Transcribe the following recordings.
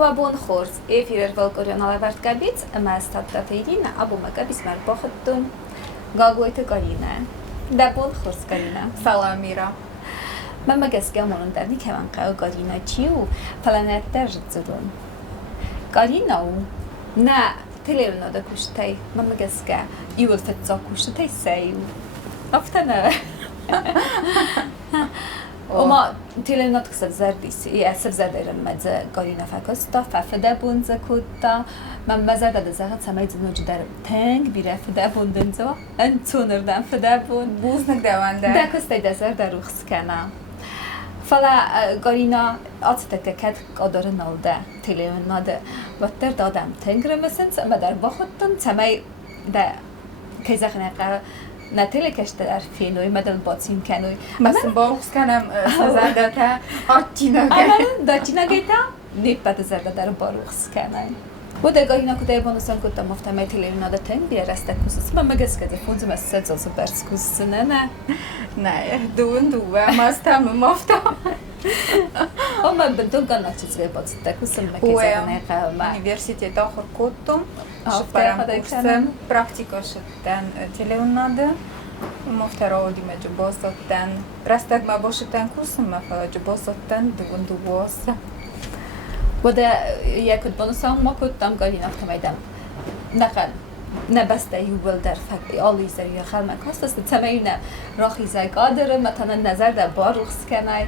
و بون خورز ایفیر والگوریان آلورد گبیت اما استاد تیرین ابو مگبیس مر باختون گاگویت گارینه ده بون خورز گارینه سلام میرا من مگس گمونن دنی که من قاو گارینا چیو فلانت درجت زدون گارینا و نه تلیونا دا کشتی من مگس گه ایول فتزا کشتی سیو افتنه وما تلیونا تکسب زردیسی سب زردیرن مدز گارینا فکستا ففده بون زکوتا من مزرد ده زغت سمایت نوج در تنگ بیره فده بون دنزو انتونر دن فده بون بوزنک دوانده ده کستی دزر در روخس کنه فلا گارینا آتت کت قدر نالده تلیونا ده وقتر دادم تنگره مسنس اما در باخودن سمای ده که زخنه نتیله کشته در فینوی مدل باتسیم کنوی مثلا باخس کنم سازنده تا آتینا داچینا گیتا نیپت زرده در باروخس کنه و ده گارینا کده بانوسان کده مفتمه تلیونا ده تنگ بیره رسته کسوس من مگس کده فونزم از سد زلسو برس کسونه نه دون دوه مستم مفتم اما بدون قناة تزوي باتستا كوسم مكيزة نيقا مع Universitet آخر کدوم شپرم کورسم پراکتیکا شدن تلیوناده مفترا دیمه جباز دادن رستگ ما باشدن کورسم مفلا جباز دادن دون دواسه وده يكد بنصام ما كنتم قاعدين أفتميدم نقل نبسته يوبل در فکر آلی زری خلم کاست است تمایل راخی زای قادره مثلا نظر در باروخس کنای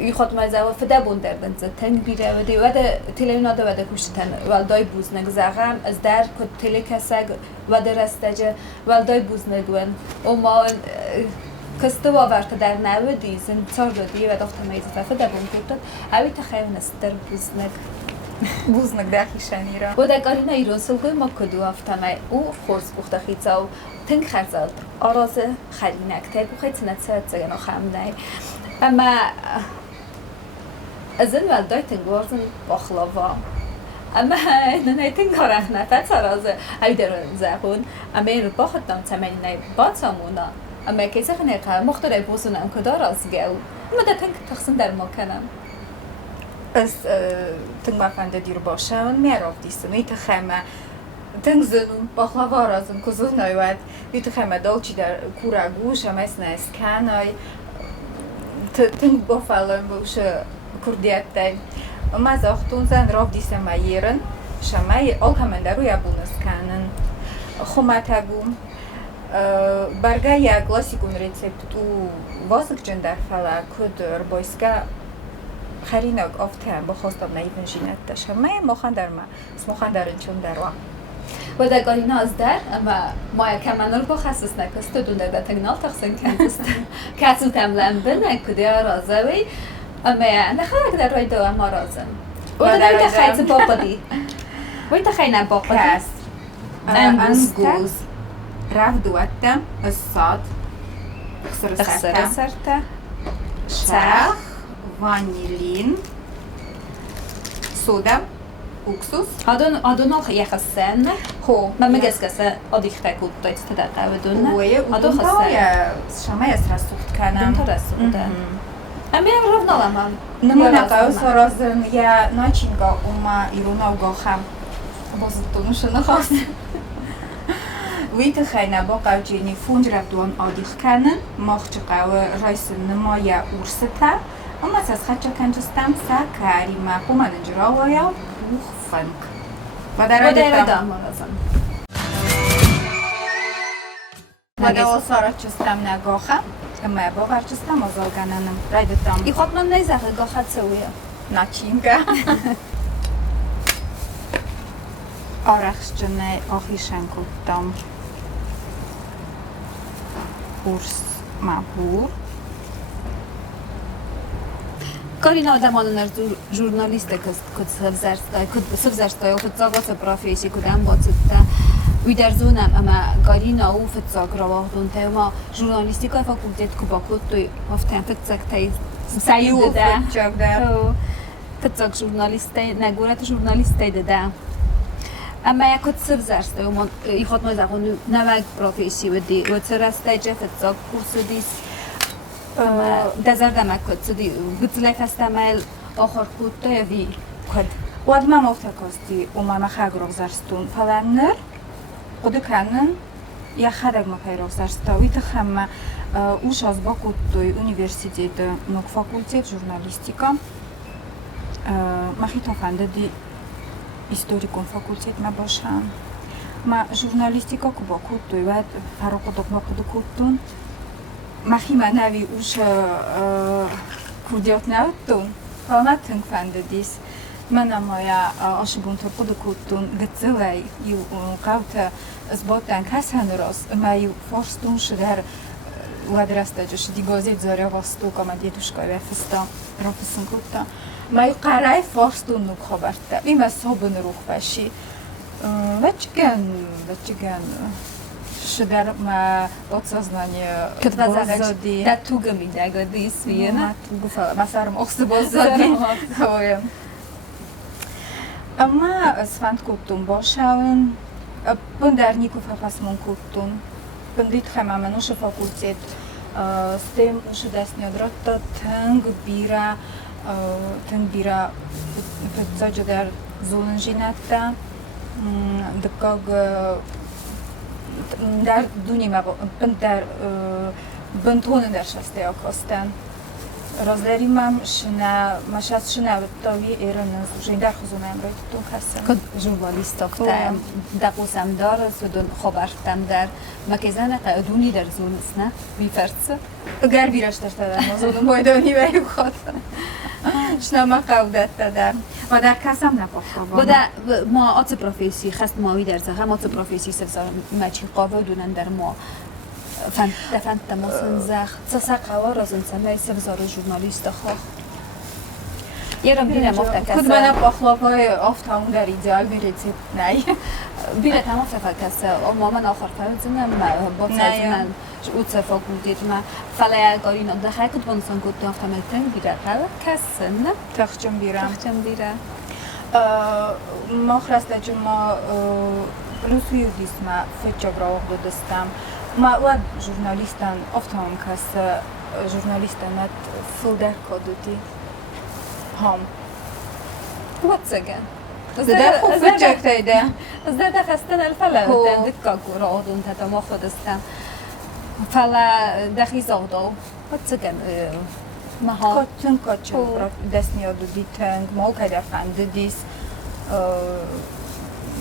یخوت مزاو فده بوندردن زتنگ بیره و دی وده تلیونا ده وده کشتن ولدای بوز نگذارم از در کد تلی کسگ وده رستجه ولدای بوز نگون و ما کسته باورت در نودی زن چار دادی و داخت میزه فده بوند کردن اوی تخیل نستر بوز نگ بوزنک داخیشانی را و در گارینا ایران سلگوی ما کدو افتمه او خورس بخته خیزا و تنگ خرزاد آراز خرینک تیگو خیلی نتسرد زگن و خمنه اما از این ولدای تنگ وارزن باخلاوا اما نه تنگ هارخ نفت سرازه اوی در زهون اما این رو باختم تمنی نه باتامونا اما کسی خنیقه مختاره بوزنم کدار از گو اما در تنگ تخصن در ما کنم از تنگ مفنده دیر باشه میراف دیستم ایت خیمه تنگ زنون باخلاوا رازم کزون نایوید ایت خیمه دالچی در کورگوش هم از نسکنای تنگ بافالم باشه کردیت دای ماز آختون زن راف دیستم ایران شمای آلکمن در روی بونس کنن خماتگوم برگه یا کلاسیکون رецепт تو واسق جن در فلا کد ربایسکا خریناک آفتم با خواستم نیفن جینت داشتم مخان در ما مخان در چون در وام و در گارینا از در اما ما کمانور با خصوص نکست دون در تنگنال تقسیم کنست کسو تملم بنه کدی رازوی اما نخواهد در روی دو اما رازم و در خیلی باقدی وی تخیلی باقدی کس انگوز رف دوتم الصاد اخسر سرته شخ وانیلین سودا اوکسوس آدون آخه یخستن هو من مگس کسی آدیخته کود دایت تدقه و دونه آدو خسته شما از رسوخت کنم دون تا رسوخته اما رو نالم نمونه قاو سرازن یا ناچینگا اوما ایرونا و گاخم بازدونوش نخواست ویت خیلی با قاو جینی فونج رفت دوان آدیخ کنن ماخچ قاو رایس نما یا ورسته اما از خدچه کنجستم سکری ما قومن انجرا ویا بوخ فنک و در دام رازم و در سارا چستم نگاخم اما باور چستم آزال گننم رایدتم ای خواب من نیزخه گاخت سویه ناچینگا آرخش جنه آخیشن کدام کورس مبور گارینا آدمانو نرزو ژورنالیسته کد سبزرستای و فتزاگات برافیشی کدام باتسته وی در زونم اما گارینا او فتزاگ رواه دونته اما ژورنالیستیکا فاکولتت کبا کد توی افتن فتزاگ تای سایو ده فتزاگ ژورنالیسته نگورت ژورنالیسته ده اما یک کد سبزرسته و ای خود ما زبانو نمک برافیشی و دی و سرسته جه فتزاگ کورس دیس دزر دمک کد سدی بطلع فستمال آخر کد توی وی کد Ładma mowtakosti umama chagrok zarstun falanner, odekanen, ja chadek ma chagrok zarstawi, to chama usza z boku tej uniwersytetu nok fakultet żurnalistika, machito fandedi historikum fakultet ma boszan. Ma żurnalistika ku boku tej wad farokodok ma podokutun, machima navi usza kudiotnautun, falmatun fandedis. Mana moja oszybunto podokutun gecylej i kauta z botan kasanros maju forstun szeder ładrasta już digozit zoriowostu koma dieduszkowe festa profesun kutta maju qaraj forstun nuk khobarta ima sobun ruhvashi večgen szeder ma odsoznanie Zodi. Da tuga mi dego dis wiena. Gufa masarum oxybozodi. Ama svant kuttum boşağın, pındarniku fafasmun kuttum, pındit hemamen uşı fakultet, stem uşı desni odrotta tâng bira zajdar zulunjinatta, dkog dar dunima pındar bıntuğunu der şastaya kostan. Rozlerimam szna, maszat szna towi irony zużyń dar chuzunam rojtun kasem. Kod jurnalistok tam daqusam dar sudun khobartam dar makizana qaduni dar zunisna bifarts. Gar birashtar tadar mozudun boydoni ve yukhot. Szna ma qawdat dar. Ma dar kasam napokhova. Boda ma at profesii khast mawi dar zaha ma at profesii sevzar machi qava dunan dar ma فانت مثلا زخ تساقوا رازن سمای سبزار ژورنالیست خواه یارم بیرم افتکسه کد من باخلاقای افتام در اینجا بیرتی نه بیره تمام تفکسه اما من آخر فهمیدم با تزمن او تفاکولتیت ما فلای گارینا دخل کد بانسان کد افتام تن بیره قل کسه نه تخچم بیره ما خرسته جما روسیو دیسما فچا براوق دستم ما واد ژورنالیستان افتام کس ژورنالیستانات فلدر کدوتی هم What's again? ده خوب فکر تایده زده دخستن الفلا تندک کاکورا آدون تا ما خودستم فلا دخی زادو What's again? مها کتن کچن دست نیادو دیتنگ ما که دفنده دیس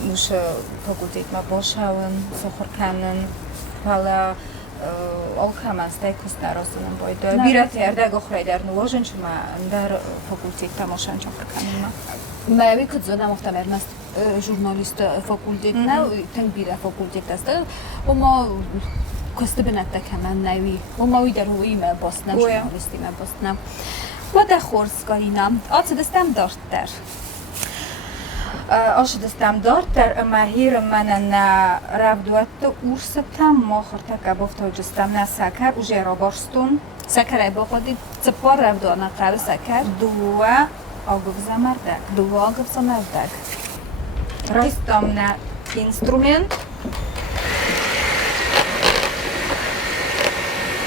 موش فاکولتیت ما باشون سخور کنن فلا alkaman stajku starostnom bojde. Birati erda gohrej der nuložen čuma der fakultet tamošan čokrkanima. Ma vi kod zona mofta mermast jurnalist fakultetna, ten bira fakultet asta. Oma koste benatta kaman navi. Oma vi der ima bosna jurnalisti ma bosna. Vada khorskainam. Atse destam darter. Ashidistam darter ama hir manan ravduatta ursatam mokhirta kaboftojistam na sakar uje roborstum. Sakar ba khodi tsapar ravduana qal sakar. Dua ogov zamardak. Dua ogov zamardak. Rastam na instrument.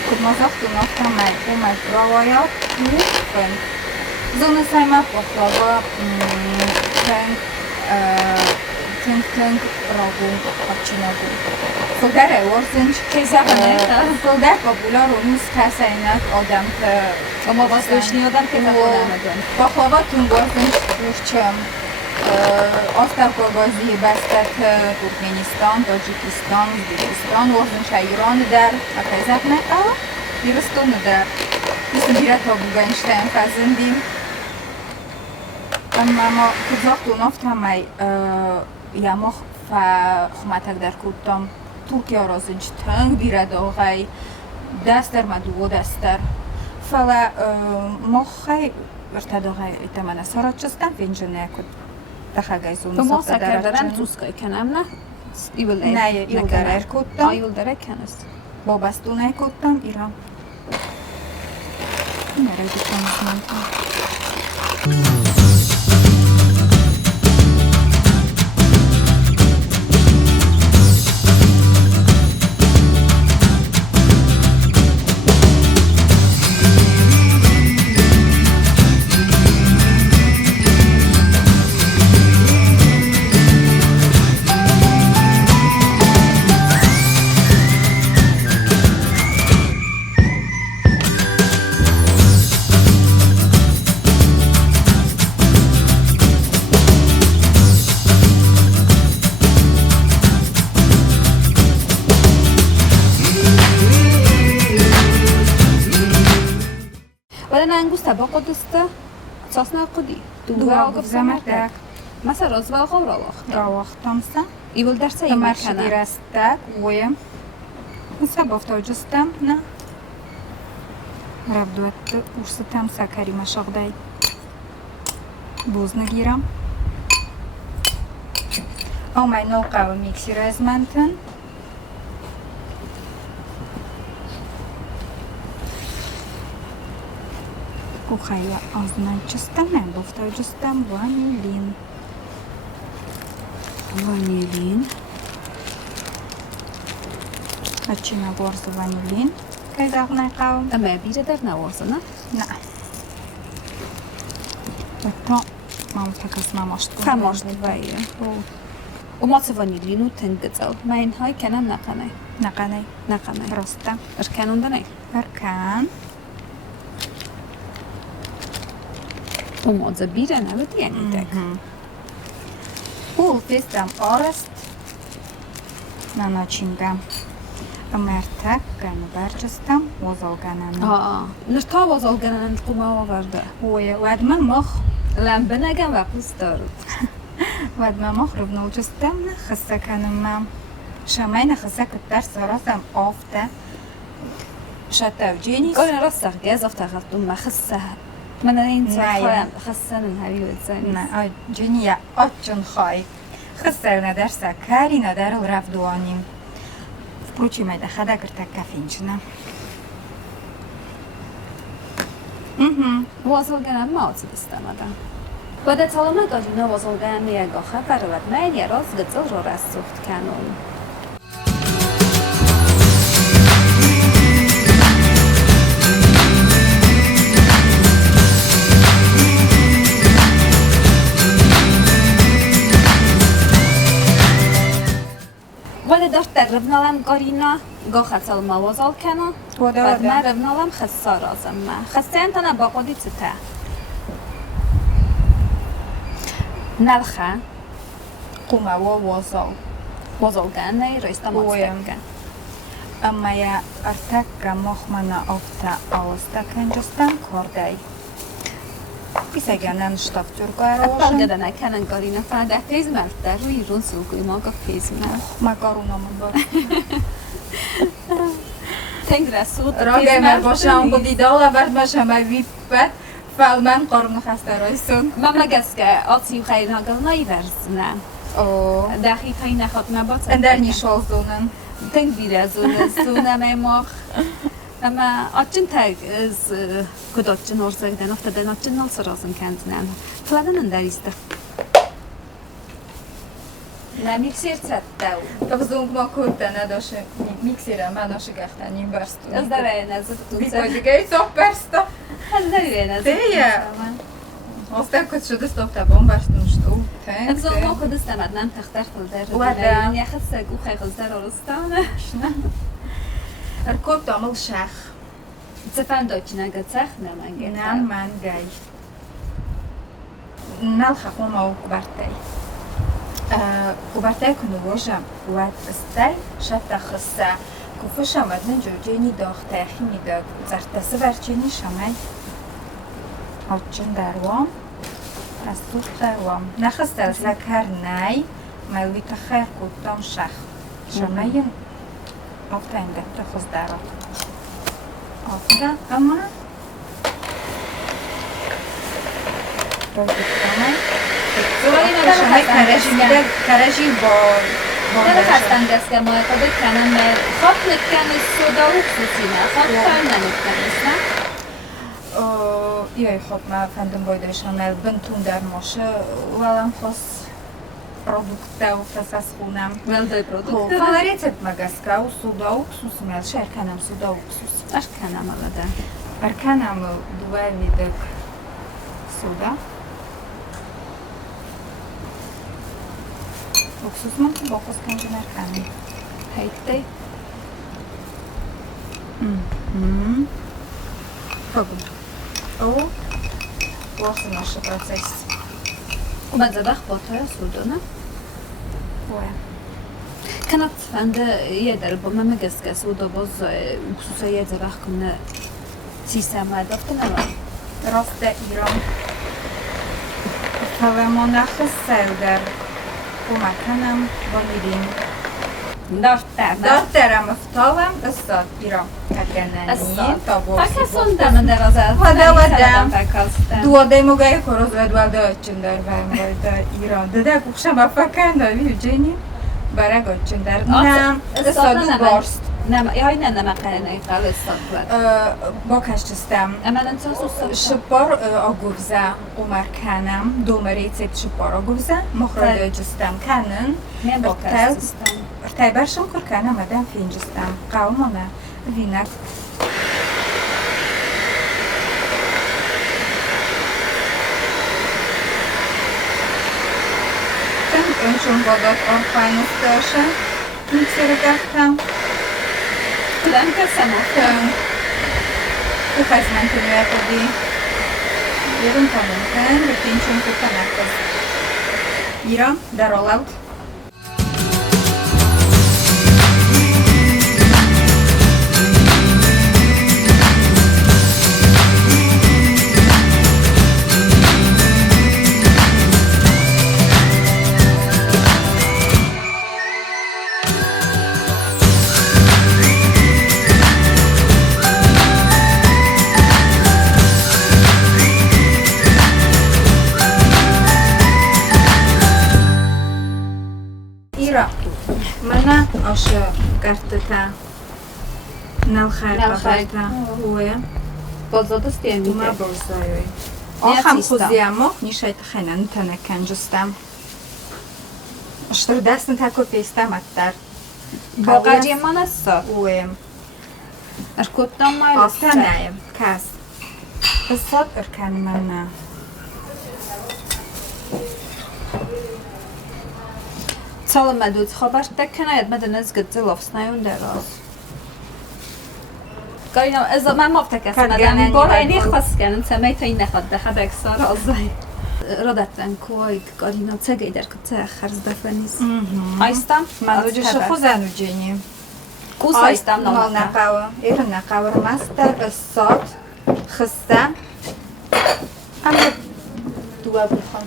Kod mazaktu naftamay umay pravajat mufen. Zona sajma pohlava tünk rogu kapcsolagu. Fogare orzincs fogare popular Rus kaszainak adamk Ama vazgeçni adam ki takonamadın. Baklava tünk orzincs kurçam Aztapolgazi bestet Turkmenistan, Tajikistan, Uzbekistan, orzinç İran der akazakne a Biristonu der. Bizim biret Buganstein kazindim. Amma ma kizaktu naftamay yamoh fa khmatak dar kuttam Turkiya rozinch tang birad og'ay dastar madugo dastar fala mohay irtadog'ay itamana saratchistan venjene kud takhagay zun To ma sakar daran tuskay kanam na? Ne, yıldarar kuttam. Yıldarar kanas. Babastunay kuttam İran. Nereye gitmemiz mümkün? Baden angusta boqodista sosna qudi. Duva gofzamartak. Masa rozval qovraloq. Ravaqtamsa. İvil derse Tamarshi yemekana. dirastak, voyam. Masa boftojistam, na. Ravduatda ursitam sakarima shog'day. Buzna giram. Omay noqav miksir azmantan. Kuchaya oznanchıstam, men boftojistam vanilin. Vanilin. Achina borsa vanilin. Kaydaqnay qavm. Ama biri der navorsana. Na. Hatta mam takas mamoshtu. Famosh dvaye. وماس vanilinu تنقطع ما ينهاي كلام نقناي Naqanay. نقناي Prosta. أركانون دناي Arkan. وموزة بيرة نبت يعني تك Fistam orest. Nanochingam. Amertak ganu barchastam. Wozolganan. نرتا وزال جنان القمة وورده Wadma mokh. لام بنجم وقوس دارد Wadma mokh rubnolchastam. Khassakanam. Shamayna khassakat dar sarasam ofta. Shatavjinis. قلنا رسخ جاز افتخرت ما خسها من الإنسان نعم. خسنا هاي وزاني Na, Juniya очень хай. Хасарна дарса Карина дарил равдуаним. Впрочем, это хадагр так кафинчина. وزال جنان ما أصيب استمدا وده طالما قلنا وزال جنان ميجا خبر ود ما يراز قتل رو رسوخت كانون وده داشت دربنا لم قرينا قا خسال ما وزال كنا بعد ما ربنا لم خسار ازم ما خسان تنا باقودي تتا نلخه Kuma wo wozol. وزال جنان رئيستا Ojem. مستكن Amma ja artakka mohmana ofta austa kanjastam kordai. Piseganan stafturga أبغى rojan. جدا أنا كان قرينا فهذا فيز مرتا روي رنسو كوي ما قف فيز مر Makaruna mba. تنقل الصوت Roge mer bosham budi dola bar basham vippat. Falman qarun khasta roysun. ماما جسكا أطيب خير نقلنا يبرزنا O. داخل خينا خطنا بطل Enderni sholzunen. تنقل زونا ما مخ أما أتشن تاج از كدوتشن ورزق دنا افتدن أتشن نلص رازن كانت نعم فلادن اندريسته لا ميكسير تسدو Tabzung ma kurtana doše miksira ma naše gahtani barstu. أزدرينا زدتو Vidi gej so persta. أزدرينا Teje. Ostakot što da stopta bombaštun što. أبزو ما خد استمدنا تختار خلدر ودا. يعني خسك وخي خلدر ورستانه Arkot tamil shach. تفهم دوتشنا قد سخنا من قد Nam man gej. Nal khakuma u kubartay. Kubartay kunu wojam wat stay shatta khassa. Kufusha madna jojeni dakhta khini dag zartası vercheni shamay. Alçın darwam. Asut darwam. Nakhstal zakar nay. Malwi takhir kutam shach. Shamayin ofta indakta khuzdara. Ofta ama Tamam. Karaji bol. أنا خستم دست که ماه خود کنم خواب نکن سودا و خصوصی نه خواب کار نمیکنم نه Jaj, hop ma fandom bojdősen el bentun der moshe, valam hos produkteu tasaskunam. ول دوی پرودکت Fala recept magaskau suda uksus mel şerkanam suda uksus. اش کنم آده Arkanam dua videk suda. Uksus man bokos kanjin arkanam. هیکتی Pogod. O, uopšte naš proces. اومد زبخ با توی سودو نه Oja. كانت عند يدر بما مجس كسودا باز خصوصا يدبخ كنا سیستم دفته نمیم راست ایران توامانخ سودر کمکنم با میریم دارم افتالم استاد ایران اگنانی تا بورسی فکر من در از دوادای مگه کروز و دوادای چندر و ایران داده کوشم افکن داری جنی برای چندر نه استاد بورست نه نمقنه قال استاد با کشتستم اما انتصاب شپار آگوزه عمر کنم دومری تیت شپار آگوزه مخرج جستم کنن من با کشتستم ارتای برشم کر کنم مدام فین جستم قومانه وینک چون بادات آرخوان افتاشه میکسر گفتم کدام کسم تو خواهی من کنی اقدی یادم تمام کن بکن چون تو کنه ایران در آلاوت من آشه کرده نلخای بابتا هوه بازدستی ما میگه بازداری آخام خوزیامو نیشت خنن تنکن جستم اشتر دستن تاکو پیستم اتر باقی من است هوه ارکوتام مایل است آفتنایم کس بسات ارکن من سال مدود خبرش دکناید مدن از گذل افسنایون دراز گاینم از من مفتکس مدن بار اینی خواست کنن سمی تا این نخواد بخواد اکسار آزای رادتن کوی گارینا تگی در کته خرز دفنیز آیستم من وجهش خوزن وجینیم کوس آیستم نال نقاوه ایران نقاوه مستر استاد خستم اما دوا بخوام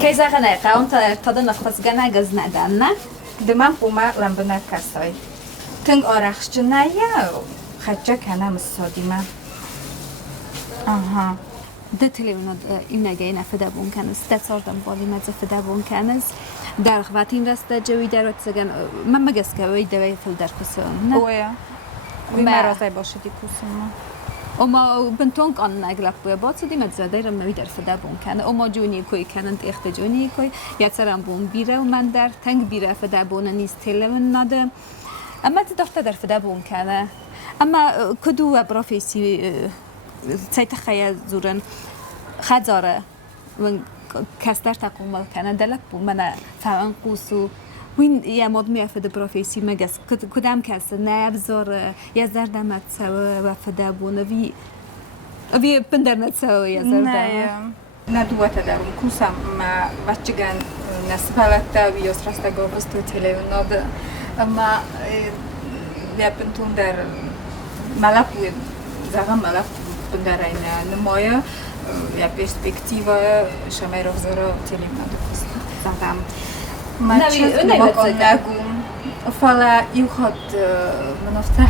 کی زغنه قاون تا دن خواست گنه گز ندن نه دمم قومه لنبنه کسای تنگ آرخش نه یا خدچه کنم استادی من آها ده تلویزیون این نگه نفده بون کنس ده سردم بالی مزه فده بون کنس در خواتین راسته جوی درات سگن من مگس که وی دوی فل در کسان نه اوه وی مرازای باشه دی کسان اما بنتونک آن نگلب بوی باد سدی مزده رم نوی در فده بون کنه اما جونی کوی کنند اخت جونی کوی یا سرم بون بیره و من در تنگ بیره فده بون نیست تلویزیون نده اما تدخت در فده بون کنه اما کدو برافیسی سایت خیال زورن خزاره و کستر تقوم کنه دلک بو من فهم قوسو وین یه مود میافده پروفیسی مگس کدام کس نه بزار یا زردمت سوا و فدا بونه وی پندرنت سوا یا زردم نه دوات دارم کوسم ما بچگان نسبالت ویوس راستا گوبست تلویزیون ده اما یا پنتون در ملابو زغم ملاب پندراینا نمایا یا پرسپکتیوا شمای روزارا تلویزیون ده زدم نوی نگم فعلا یخواد منفته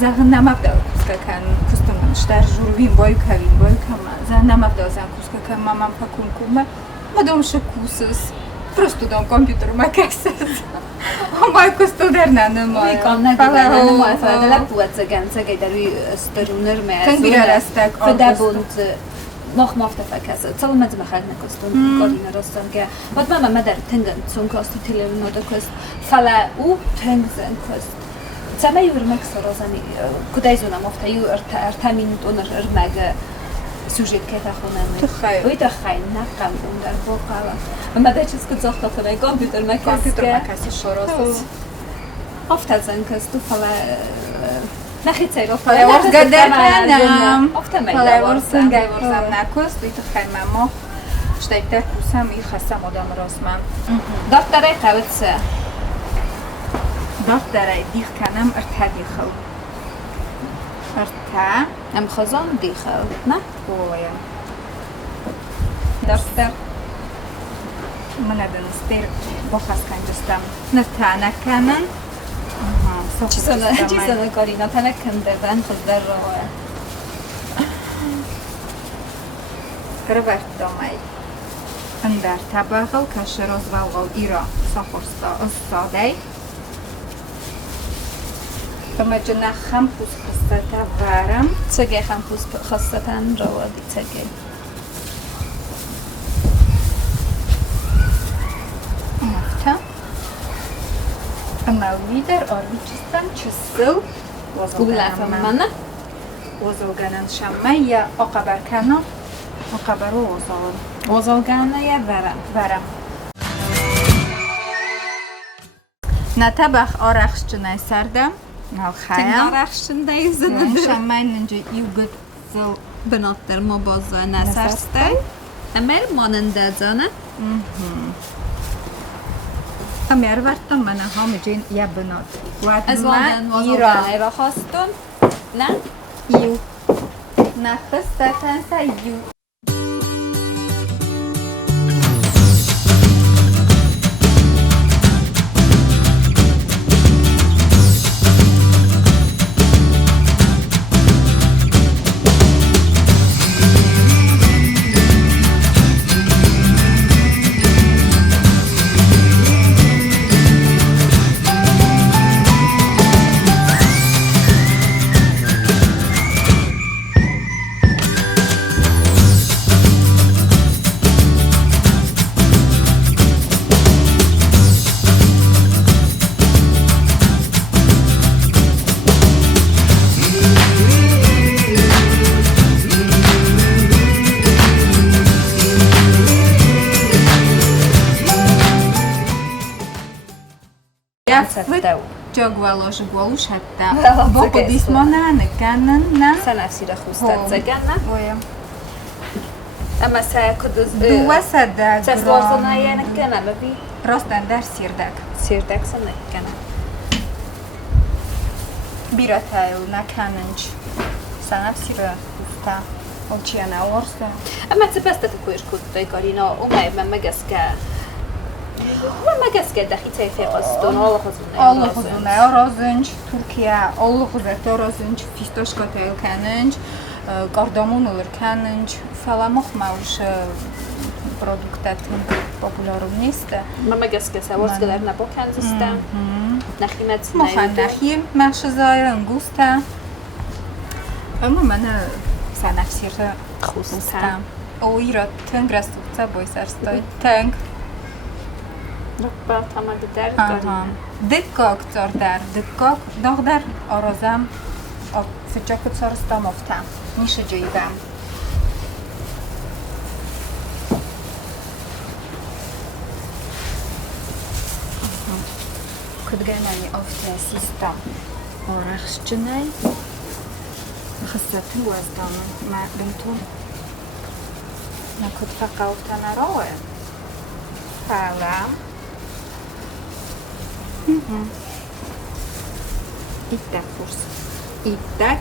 زن نمبدا کن کستم نشتر جورویم باید کم زن نمبدا زن کن مامم فکر کنم مدام شکوسس پرستو دام کامپیوتر مکسس همه کستو در ننمای کام ننمای فعلا لپوت زگن زگی داری استرونر میاد تنگیر استک فدابوند مخ مفتفکس طول ما دمخال نکستم کارین راستم که بعد ما مدر تنگن چون کاستی تلویزیون دکست فلا او تنگزن کست سما یور مکسر رازنی کدایزونا مفته یو ارتامین اونر ارمگ سوژه که تخونم تخیل وی تخیل نقم اون در بوقا و مدر چیز که زخت خونه کامپیوتر مکس شراست افت زن کستو فلا نخیت سیرو فلاورز گردم فلاورز گایورزم نکست دیت خیلی ما شتایتر کوسم ای خستم آدم راسمم دکتره قوت دکتره دیخ کنم ارتدی خو Arta. Em خزان دیخل نه؟ Boja. Darster. من دنستر بخواست کنجستم. نتانه کنن. چیزا کارینا تنه کندردن خود در راه. Revert mig under tabaco kanske rozvalgal ira saforstadej. Pomagina champus postata varam. چگه خمپوز خواستن روادی چگه Mafta. Ama lider orvicistan çısıl. گولف منه Wozolganan şamaya akabar kana. Akabaru wozol. وزالگانه یه برم Varam. Na tabach oraxçınay sardam. تنها رخشنده زنده Şamayınca yugut zıl. بناتر ما بازه نسرسته امر ماننده زنه Amir vartam bana hamıcın yabınat. از والدن وزالگانه را خواستون نه Yu. Nafas zatense yu. سدو Jogvalos golus hatta. Valla, Boku cegay dismonane kanan na. سنفسي رخوستات زگنه Oja. اما ساكدوز Dua sada. سازوارزنا يعني كنا ببي Rostan der sirdak. سيردك سنة كنا Biratail na kananj. Sanaf sira usta. Očiana orsa. اما تبسته تكوير كنت قارينا وما ما مجسكا ما مجسكا دخي تيفي قصدون الله خزونه Allah uzun rozunç, Türkiye Allah uzun rozunç, fistoşka tel kananj, kardamun olur kananj, falan muhmavuş produktatın popülaruniste. ما مجسكا سوارز قدر نبو كان زستا نخيمت Muhannahim, mahşazayran gusta. Ama bana sanaf sira خوستا O ira teng rastutsa boysarstoy teng. ربا تمام در Aha. قارينا Dykkok cordar, dykkok dogdar orozam o sıcakı sorstam oftam. Nişı cüydam. Kudganani ofta sistem. Oraxçınay. Xısatı vazdamı. Ma bintu. Na kutfaka oftana roe. Fala. İttak kurs. İttak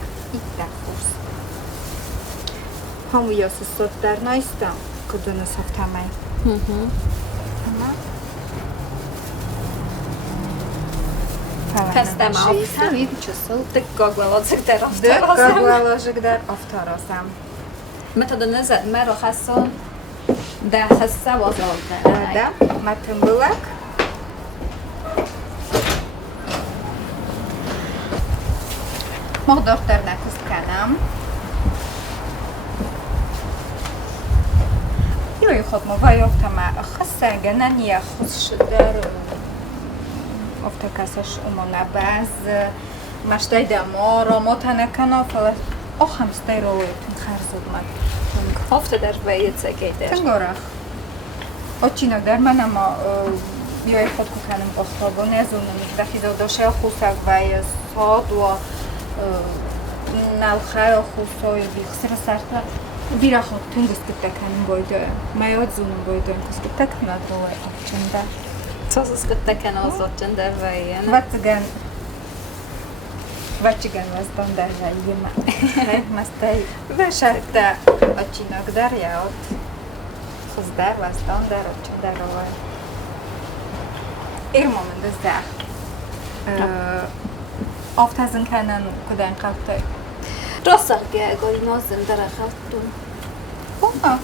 kurs. Hamu yosu sotlar naistam. Kudunu softamay. Ama. Kastam aufta çösül tık goglalıcık der Dyk aftarasam goglaложık der aftarasam. متى نزل مرة خاصة ده خاصة وزالة Da matımbılak. Mohdoktorna kustkanam. Joj, chodmo vajoktama khassa ganania khushdar oftakasas umona baz mashtayda moro motana kanofala okham steroid kharzudmat. Hofta در باید سکیده Tengorach. Odcinek dermana ma białej fotku kanem ochrobo nezunum zachizel do shel chusak vaje sodło nalchajo chusoy bih srasarta virachot tungus kanem boyde majo zunum boyde kuskutak na dole odcinda. Co se skuttekan az otten در باید Vatgan Vacsigan vazdan derrejime. Mestej vesette a csinak derje ott. Hoz der vazdan der ott derroval. Irma mende zár. Aftázın kennen kudán kaptay. Rosszak goli nozzem derehattum. Oha.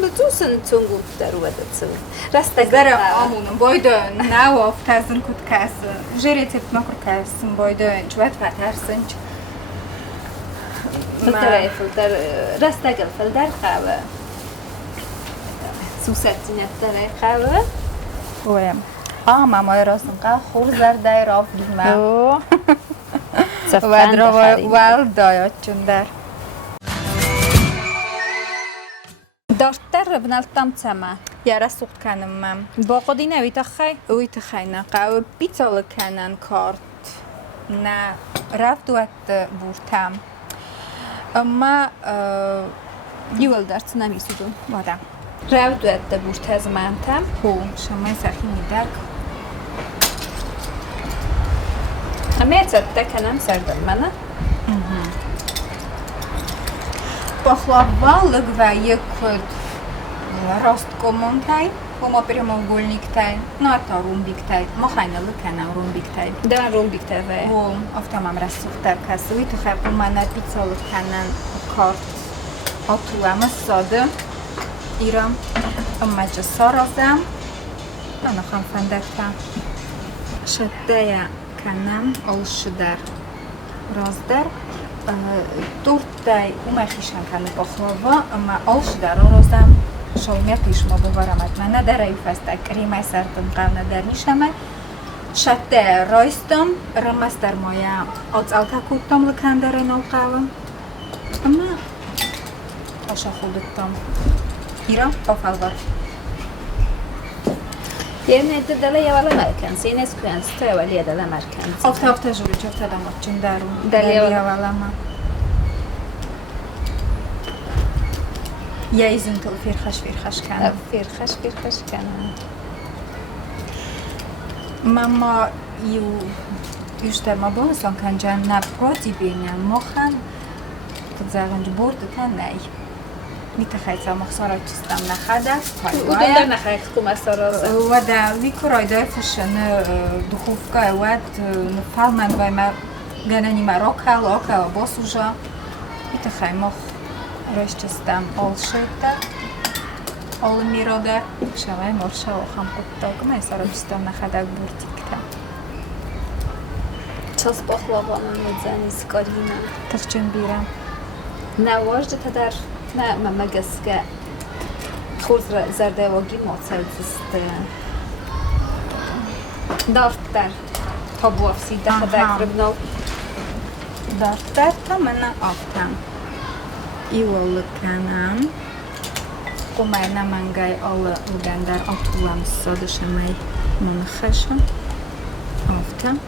Betusen tungu deruedet so. Restek Zere amun boydön, náu aftázın kutkász. Zsérécét makurkászın boydön, csvetfát herszöncs. Filter restegel fel have. Susetzinet have. Olyan. Mama rosszunk a húzár der afdumá. Ó. Vedra vel dajatjön der. Darter bnaltam cema. Jara szukt kenem mam. Boqodi nevit akhay. Új tachajna qául picol kenen kart. Na rafduat burtam. Amma Jól darts nem is tudom. vada. Revduette burthez mentem. Hú, semmi szakimidák. Ha miért szedtek, nem szerdem menne? Пахлава лыгвае код росткомонтай, хома прямоугольниктай, ну это румбиктай, махайна лыкана румбиктай. De van rombik teve. Во, автомам рассухтар касуи, тухай пумана пиццалык канан карт атуама сады. Ирам, аммаджа саразам, анахам фандакта. Шаттая канам алшидар раздар. Туртай умахишан каны пахлава, ама алшидар розам шалмет ишма буварамат мана дарай фаста кремай сартын қавна дарнишамай. Шатте ройстам, рамастар моя ацалка куттам лыкандаран алқавам. Ама аша худыттам. Ира пафалvar. Jene de dele javala merken, színész könc, tőle dele merken. Afta zsúri csak tadamat csindáru. Dele javalama. Jejzüntől firhas kánam. Firkas kánam. Mama ju üstem a bolszon kancsán na protibényen mohan, kad zárancs bordu kannej. Mit a hajca moxarat csisztam na hada, Udon nechek kumaszaroz. Vada vikoraj dajfesen duchówka evad, falman vaj ma ganani ma rokal a bosszuzsa. Mit a haj moch röjcsiztem olsőte. Almiroda, šalaj morša oham kuttok, maj szarabiztam na hadak burtikta. Čas pachlava nemedzeni z Karina. Tak czym bíram. Ne vajda tadar, ne megeske. Khurz zerdevagi mocajzist. Darter. Tabu afsida hadak ribno. Darter tamana aftam. Iwol kanam. Komaj namangaj alla ugandar atulam szadösemej monachasa. Aftam.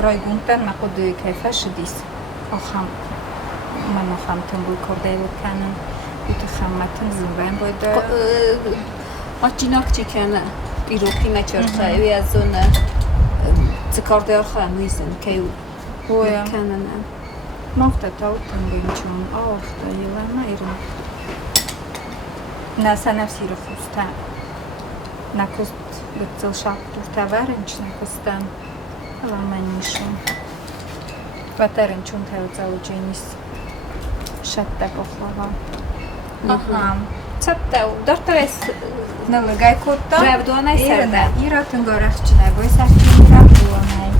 Rajguntan makodők hely fesedisz. Acham, manacham tembul kordelu kanan. Utacham matan zimben vagy. Acsinak csikene. Iroki mecsörte, ő ezzön cikardel hamizin, kejú. Olyan. Kanana. Magta tautan bincsun. Ahta jelen, irin. Na sanavsira fusta. Na kost götzel sapturta varencsnek aztán Valamennyisem. Veterencsont helyocaudzsénis. Sette pochlava. Aha. Cetteu, dartares Nalagajkodtam. Revdolnaj szerde. Íratunk a rachcsinál, bojszártyán revdolnaj.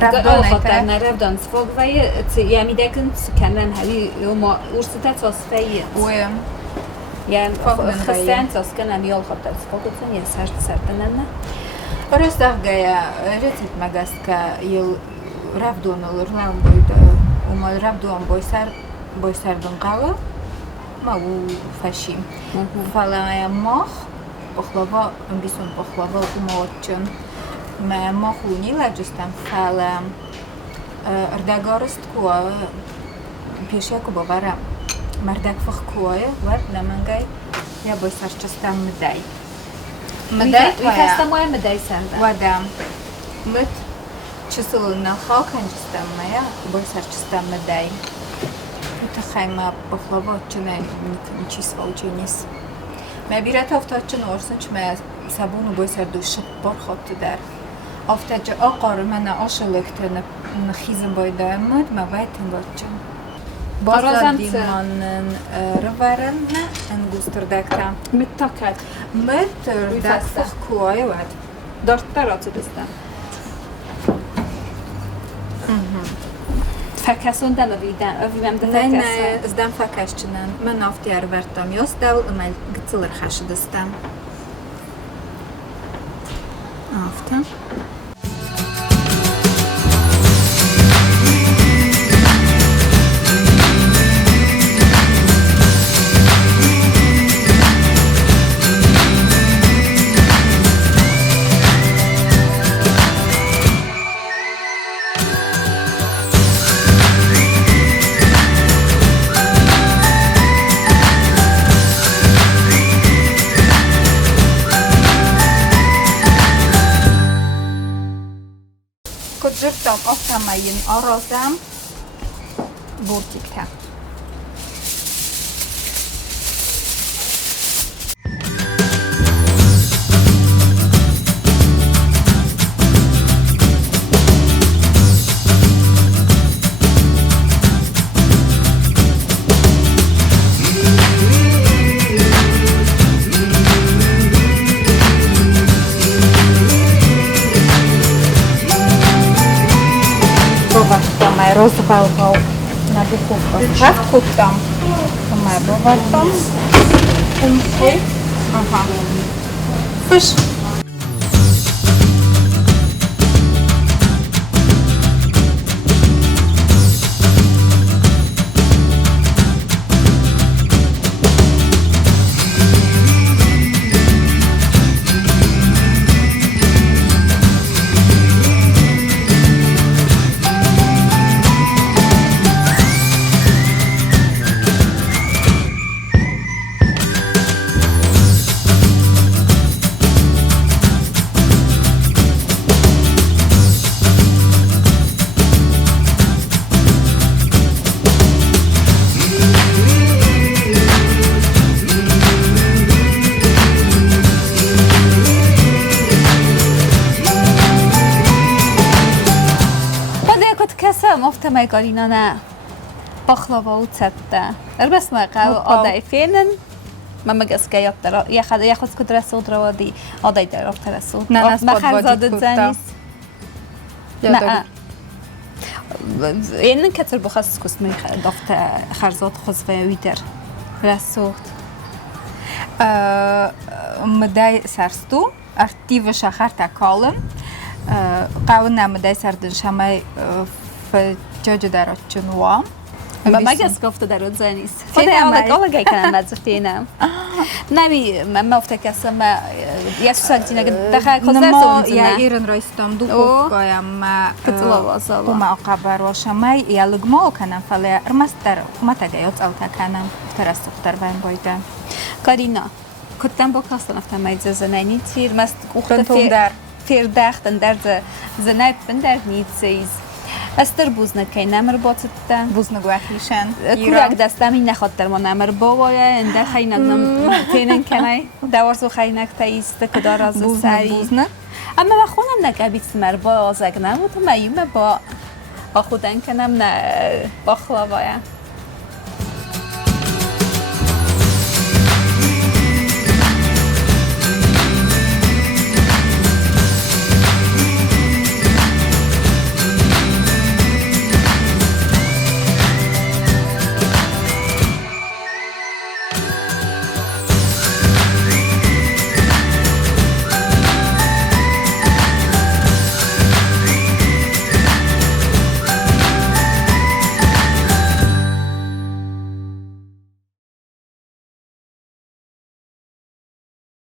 رفدان خاطر نرفدان سفاق و یمی دکن کنن هلی ما ورسته تاس فی و یعنی خستن تاس کنن یال خاطر سفاق تن یا سرتن نه راست گایا رسید مگست که یل رفدان لرنام بود و ما رفدان بایسر دنقاله ما و فشیم فعلا ماه بخلوا بیشتر بخلوا موچن ما ماخونی لجستم فعلا اردگارست کوه پیشه کو باورم مردک فخ کوه ورد نمانگای یا بایسر چستم مدای مدای می‌خواستم وای مدای سرده ودم مت چسول نخاک انجستم مایا بایسر چستم مدای متخیمه بخلوا چنه چیز اوچینیس ما بیرت افتاد چون ارسنج ما صابون و بایسر دوش بار خاطر در افتاد جا آقار من آشلکت نخیزم باید دامد ما باید تنگات چون باز دیمان روارن نه انگوستر دکتم متاکد متر دست کوای ود دارت برات دستم فکسوندن ویدن ویم ده نه نه ازدم فکشچنن من افتیار ورتم یاست دول امال گتلر خش دستم افتم جرتم افتم این آرازم بورتیکتم Rozwalwał na dupówkę. Rzadko tam pomalował tam. Aha. Fisz. مفتم گارینا نه باخلاوا و تته بس ما قاو آدای فینن ما مگس که یا خود کد رسود روادی آدای در رفت رسود نه نسبت خرزاد زنیس نه این کتر بخواست کس می دفت خرزاد خوز و ویدر رسود مدای سرستو ارتیو شخر تکالم قاو نمدای سردن شمای جاجو درات چنوام ما مگس گفته درات زنیست خدا اول گای کنم مزفتینم نمی ما افتکاسم یا سوالتی نگه دخل نما یا ایران رایستم دو گایم ما ما قبر و شمای یا لگما کنم فلی ارمستر ما تگیات آلتا کنم ترست اختر بهم بایدم کارینا کتم با کاستن افتم میز زنانی تیر مست اخت فیر دختن در زنای بندر نیتزیز استر بوزنه که نمر باطتن بوزنه گوهیشن کورک دستم این نخاطر ما نمر باوایه انده خیلی نم تینن کنه دوارسو خیلی نکتایست کدار از سری بوزنه اما ما خونم نکبیت مر با آزگ نمود و میومه با خودن کنم نه با خلاوایه